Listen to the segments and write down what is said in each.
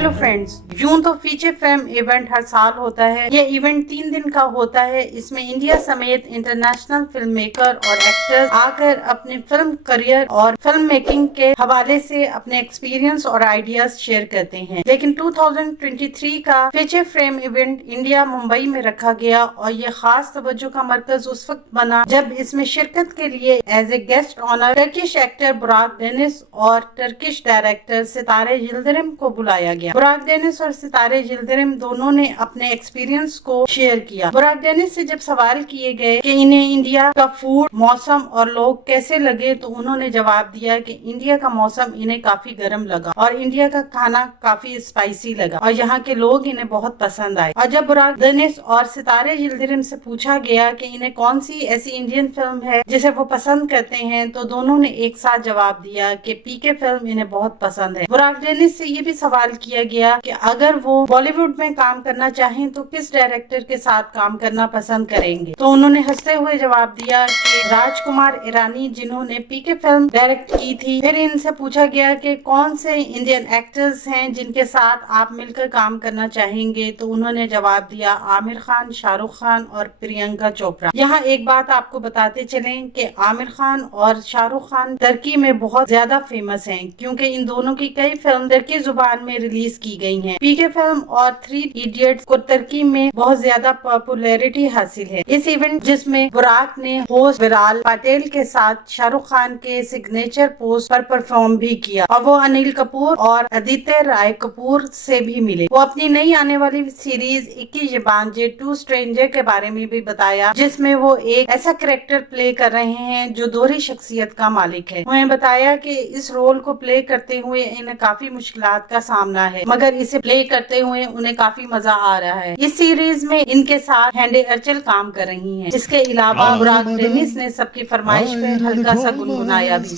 Hello friends, यूं तो feature film event हर साल होता है। ये इवेंट 3 दिन का होता है। इसमें इंडिया समेत इंटरनेशनल फिल्म मेकर और एक्टर्स आकर अपने फिल्म करियर और फिल्म मेकिंग के हवाले से अपने एक्सपीरियंस और आइडियाज शेयर करते हैं। लेकिन 2023 का feature film event India Mumbai में रखा गया और ये खास तवज्जो का मरकज उस वक्त बना जब इसमें शिरकत के लिए as a guest honour Turkish actor Burak Deniz और टर्किश डायरेक्टर सितारे यिल्दिरिम को बुलाया गया। बुराक डेनिस और सितारे यिल्दिरिम दोनों ने अपने एक्सपीरियंस को शेयर किया। बुराक डेनिस से जब सवाल किए गए कि इन्हें इंडिया का फूड, मौसम और लोग कैसे लगे, तो उन्होंने जवाब दिया कि इंडिया का मौसम इन्हें काफी गर्म लगा और इंडिया का खाना काफी स्पाइसी लगा और यहाँ के लोग इन्हें बहुत पसंद आए। और जब बुराक डेनिस और सितारे यिल्दिरिम से पूछा गया कि इन्हें कौन सी ऐसी इंडियन फिल्म है जिसे वो पसंद करते हैं, तो दोनों ने एक साथ जवाब दिया कि पीके फिल्म इन्हें बहुत पसंद है। बुराक डेनिस से ये भी सवाल किया गया कि अगर वो बॉलीवुड में काम करना चाहें तो किस डायरेक्टर के साथ काम करना पसंद करेंगे, तो उन्होंने हंसते हुए जवाब दिया कि राजकुमार ईरानी, जिन्होंने पीके फिल्म डायरेक्ट की थी। फिर इनसे पूछा गया कि कौन से इंडियन एक्टर्स हैं जिनके साथ आप मिलकर काम करना चाहेंगे, तो उन्होंने जवाब दिया आमिर खान, शाहरुख खान और प्रियंका चोपड़ा। यहाँ एक बात आपको बताते चलें कि आमिर खान और शाहरुख खान टर्की में बहुत ज्यादा फेमस हैं, क्योंकि इन दोनों की कई फिल्म टर्की जुबान में रिलीज की गई हैं। पीके फिल्म और 3 इडियट्स को टर्की में बहुत ज्यादा पॉपुलैरिटी हासिल है। इस इवेंट जिसमें बुराक ने होस्ट विराल पटेल के साथ शाहरुख खान के सिग्नेचर पोस्ट पर परफॉर्म भी किया और वो अनिल कपूर और आदित्य राय कपूर से भी मिले। वो अपनी नई आने वाली सीरीज 21 ज़बान टू स्ट्रेंजर के बारे में भी बताया, जिसमें वो एक ऐसा कैरेक्टर प्ले कर रहे हैं जो दोहरी शख्सियत का मालिक है। उन्होंने बताया कि इस रोल को प्ले करते हुए इन्हें काफी मुश्किलात का सामना है, मगर इसे प्ले करते हुए उन्हें काफी मजा आ रहा है। इस सीरीज में इनके साथ हैंडे अर्चल काम कर रही हैं। इसके अलावा बुराक डेनिस ने सबकी फरमाइश पे हल्का सा गुनगुनाया भी।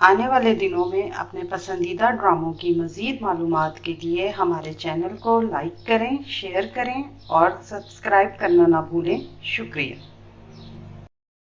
आने वाले दिनों में अपने पसंदीदा ड्रामों की मजीद मालूमात के लिए हमारे चैनल को लाइक करें, शेयर करें और सब्सक्राइब करना ना भूलें। शुक्रिया।